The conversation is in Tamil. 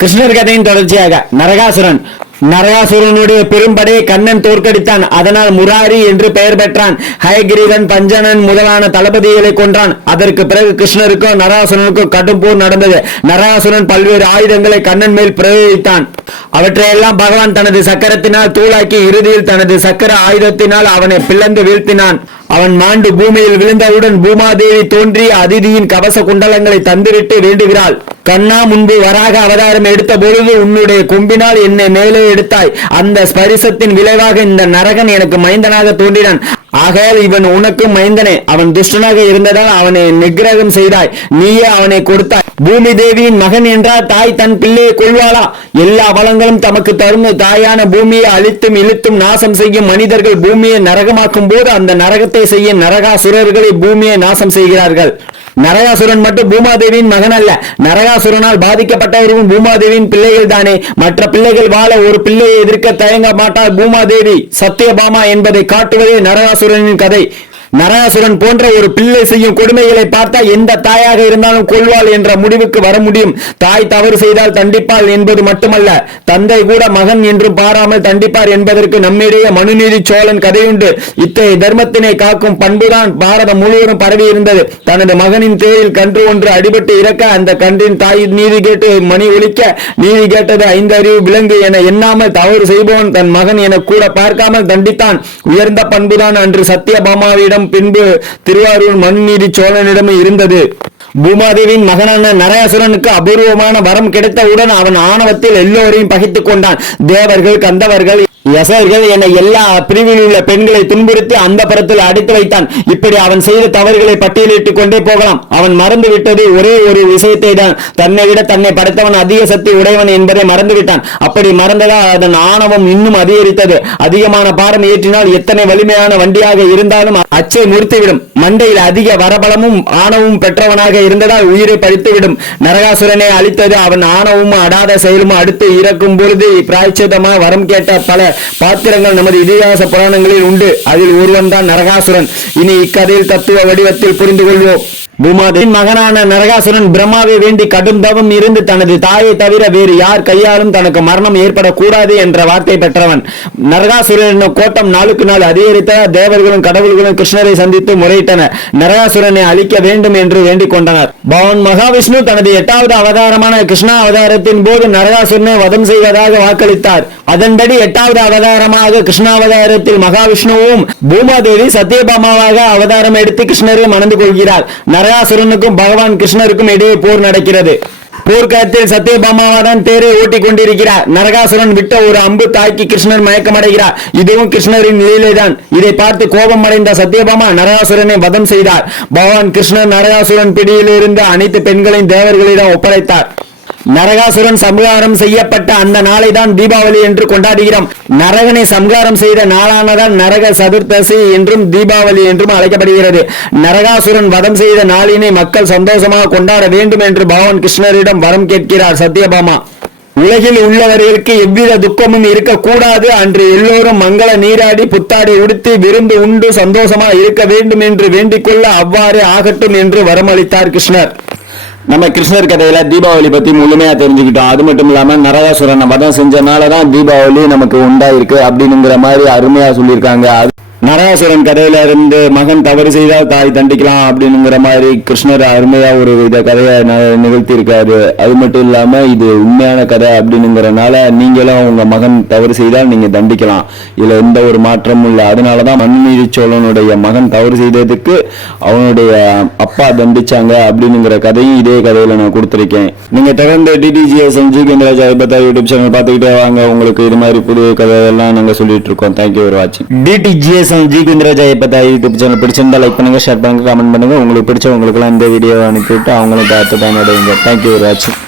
கிருஷ்ணர் கதையின் தொடர்ச்சியாக நரகாசுரன். நரகாசுரனுடைய பெரும்படையை கண்ணன் தோற்கடித்தான். அதனால் முராரி என்று பெயர் பெற்றான். ஹயகிரீவன் பஞ்சனன் முதலான தளபதிகளை கொன்றான். அதற்கு பிறகு கிருஷ்ணருக்கும் நரகாசுரனுக்கும் கடும் போர் நடந்தது. நரகாசுரன் பல்வேறு ஆயுதங்களை கண்ணன் மேல் பிரயோகித்தான். அவற்றையெல்லாம் பகவான் தனது சக்கரத்தினால் தூளாக்கி இறுதியில் தனது சக்கர ஆயுதத்தினால் அவனை பிளந்து வீழ்த்தினான். அவன் மாண்டு பூமியில் விழுந்தவுடன் பூமாதேவி தோன்றி அதிதியின் கவச குண்டலங்களை தந்திரிட்டு வேண்டுகிறாள். கண்ணா முன்பு வராக அவதாரம் எடுத்த பொழுது உன்னுடைய கொம்பினால் என்னை மேலே எடுத்தாய். அந்த ஸ்பரிசத்தின் விளைவாக இந்த நரகன் எனக்கு மைந்தனாக தோன்றினான். ஆகையால் இவன் உனக்கும் மைந்தனே. அவன் துஷ்டனாக இருந்ததால் அவனை நிகிரகம் செய்தாய். நீயே அவனை கொடுத்தாய். பூமி தேவியின் மகன் என்றால் தாய் தன் பிள்ளையை கொள்வாளா? எல்லா வளங்களும் தமக்கு தரும் தாயான பூமியை அழித்தும் இழுத்தும் நாசம் செய்யும் மனிதர்கள் பூமியை நரகமாக்கும் போது அந்த நரகத்தை செய்ய நரகாசுரர்களை பூமியை நாசம் செய்கிறார்கள். நரகாசுரன் மட்டும் பூமாதேவியின் மகன் அல்ல. நரகாசுரனால் பாதிக்கப்பட்டவரும் பூமாதேவியின் பிள்ளைகள் தானே. மற்ற பிள்ளைகள் வாழ ஒரு பிள்ளையை எதிர்க்க தயங்க மாட்டார் பூமாதேவி. சத்தியபாமா என்பதை காட்டுவதே நரகாசுரனின் கதை. நரகாசுரன் போன்ற ஒரு பிள்ளை செய்யும் கொடுமைகளை பார்த்தா எந்த தாயாக இருந்தாலும் கொள்வாள் என்ற முடிவுக்கு வர முடியும். தாய் தவறு செய்தால் தண்டிப்பாள் என்பது மட்டுமல்ல தந்தை கூட மகன் என்றும் பாராமல் தண்டிப்பார் என்பதற்கு நம்மிடையே மனுநீதி சோழன் கதையுண்டு. இத்தகைய தர்மத்தினை காக்கும் பண்புதான் பாரதம் முழுவதும் பரவி இருந்தது. தனது மகனின் தேரில் கன்று ஒன்று அடிபட்டு இறக்க அந்த கன்றின் தாய் நீதி கேட்டு மணி ஒழிக்க நீதி கேட்டது ஐந்து அறிவு விலங்கு என எண்ணாமல் தவறு செய்பவன் தன் மகன் என கூட பார்க்காமல் தண்டித்தான். உயர்ந்த பண்புதான் அன்று சத்யபாமாவிடம் சத்தியபாமாவிடம் பின்பு திருவாரூர் மண்நீதி சோழனிடம் இருந்தது. பூமாதேவியின் மகனான நரகாசுரனுக்கு அபூர்வமான வரம் கிடைத்தவுடன் அவன் ஆணவத்தில் எல்லோரையும் பகித்துக் கொண்டான். தேவர்கள் கந்தவர்கள் யசர்கள் என்னை எல்லா பிரிவில் உள்ள பெண்களை துன்புறுத்தி அந்த புறத்தில் அடித்து வைத்தான். இப்படி அவன் செய்த தவறுகளை பட்டியலிட்டுக் கொண்டே போகலாம். அவன் மறந்து விட்டது ஒரே ஒரு விஷயத்தை தான் தன்னை விட தன்னை படைத்தவன் அதிக சக்தி உடையவன் என்பதை மறந்து விட்டான். அப்படி மறந்ததால் அதன் ஆணவம் இன்னும் அதிகரித்தது. அதிகமான பாரம் ஏற்றினால் எத்தனை வலிமையான வண்டியாக இருந்தாலும் அச்சை முறித்துவிடும் மண்டையில் அதிக வரபலமும் ஆணவமும் பெற்றவனாக இருந்ததால் உயிரை பறித்துவிடும். நரகாசுரனை அழித்தது அவன் ஆணவமும் அடாத செயலும்? அடுத்து இறக்கும் பொழுது பிராய்ச்சிதமா வரம் கேட்ட பல பாத்திரங்கள் நமது இதிகாச புராணங்களில் உண்டு. அதில் ஒருவன் தான் நரகாசுரன். இனி இக்கதையில் தத்துவ வடிவத்தில் புரிந்து கொள்வோம் பூமாதேவின் மகனான நரகாசுரன் பிரம்மாவை வேண்டி கடும் தவம் இருந்து தனது தாயை தவிர வேறு யார் கையாலும் தனக்கு மரணம் ஏற்படக்கூடாது என்ற வார்த்தை பெற்றவன். நரகாசுரன் கோட்டம் நாளுக்கு நாள் அதிகரித்த தேவர்களும் கடவுள்களும் கிருஷ்ணரை சந்தித்து முறையிட்டனர் நரகாசுரனை அழிக்க வேண்டும் என்று வேண்டிக் கொண்டனர். பவன் மகாவிஷ்ணு தனது எட்டாவது அவதாரமான கிருஷ்ணா அவதாரத்தின் போது நரகாசுரனை வதம் செய்வதாக வாக்களித்தார். அதன்படி எட்டாவது அவதாரமாக கிருஷ்ணாவதாரத்தில் மகாவிஷ்ணுவும் பூமாதேவி சத்யபாமாவாக அவதாரம் எடுத்து கிருஷ்ணரை மணந்து கொள்கிறார். நரகாசுரனுக்கும் பகவான் கிருஷ்ணருக்கும் இடையே போர் நடக்கிறது. போர்க்களத்தில் சத்யபாமாவாதான் தேரை ஓட்டிக் கொண்டிருக்கிறார் நரகாசுரன் விட்ட ஒரு அம்பு தாக்கி கிருஷ்ணர் மயக்கமடைகிறார். இதுவும் கிருஷ்ணரின் நிலையிலேதான். இதை பார்த்து கோபம் அடைந்த சத்யபாமா நரகாசுரனை வதம் செய்தார். பகவான் கிருஷ்ணர் நரகாசுரன் பிடியிலிருந்து அனைத்து பெண்களையும் தேவர்களிடம் ஒப்படைத்தார். நரகாசுரன் சம்ஹாரம் செய்யப்பட்ட அந்த நாளை தான் தீபாவளி என்று கொண்டாடுகிறோம். நரகனை சம்ஹாரம் செய்த நாளானதான் நரக சதுர்த்தசி என்றும் தீபாவளி என்றும் அழைக்கப்படுகிறது. நரகாசுரன் வதம் செய்த நாளினை மக்கள் சந்தோஷமாக கொண்டாட வேண்டும் என்று பகவான் கிருஷ்ணரிடம் வரம் கேட்கிறார் சத்யபாமா. உலகில் உள்ளவர்களுக்கு எவ்வித துக்கமும் இருக்கக்கூடாது. அன்று எல்லோரும் மங்கள நீராடி புத்தாடி உடுத்தி விருந்து உண்டு சந்தோஷமா இருக்க வேண்டும் என்று வேண்டிக் கொள்ள அவ்வாறு ஆகட்டும் என்று வரமளித்தார் கிருஷ்ணர். நம்ம கிருஷ்ணர் கதையில தீபாவளி பத்தி முழுமையா தெரிஞ்சுக்கிட்டோம். அது மட்டும் இல்லாம நரகாசுரனை வதம் செஞ்சனால தான் தீபாவளி நமக்கு உண்டாயிருக்கு அப்படிங்கிற மாதிரி அருமையா சொல்லியிருக்காங்க. அது நராசுரன் கதையில இருந்து மகன் தவறு செய்தால் தாய் தண்டிக்கலாம் அப்படிங்கிற மாதிரி கிருஷ்ணர் அருமையா ஒரு வித கதையை ந- நிகழ்த்தி இருக்காரு அது மட்டும் இல்லாம இது உண்மையான கதை அப்படிங்கிறனால நீங்களும் உங்க மகன் தவறு செய்தால் நீங்க தண்டிக்கலாம். இதுல எந்த ஒரு மாற்றமும் இல்லை. அதனாலதான் மண்மீதி சோழனுடைய மகன் தவறு செய்ததுக்கு அவனுடைய அப்பா தண்டிச்சாங்க அப்படிங்கிற கதையும் இதே கதையில நான் கொடுத்துருக்கேன். நீங்க தொடர்ந்து டிடிஜிஎஸ் ஜி கேந்திராஜ் ஐபத்தா யூடியூப் சேனல் பார்த்துக்கிட்டே வாங்க. உங்களுக்கு இது மாதிரி புது கதை எல்லாம் நாங்க சொல்லிட்டு இருக்கோம். தேங்க்யூ ஃபார் வாட்சிங் டிடிஜிஎஸ் ஜி கேந்திராஜ் ஐபத்தா யூடியூப் சேனல் பிடிச்சிருந்தா லைக் பண்ணுங்க ஷேர் பண்ணுங்க கமெண்ட் பண்ணுங்க. உங்களுக்கு பிடிச்சவங்களுக்கு எல்லாம் இந்த வீடியோ அனுப்பிவிட்டு அவங்களும் பார்த்து பயனடைங்க தேங்க்யூ ஃபார் வாட்சிங்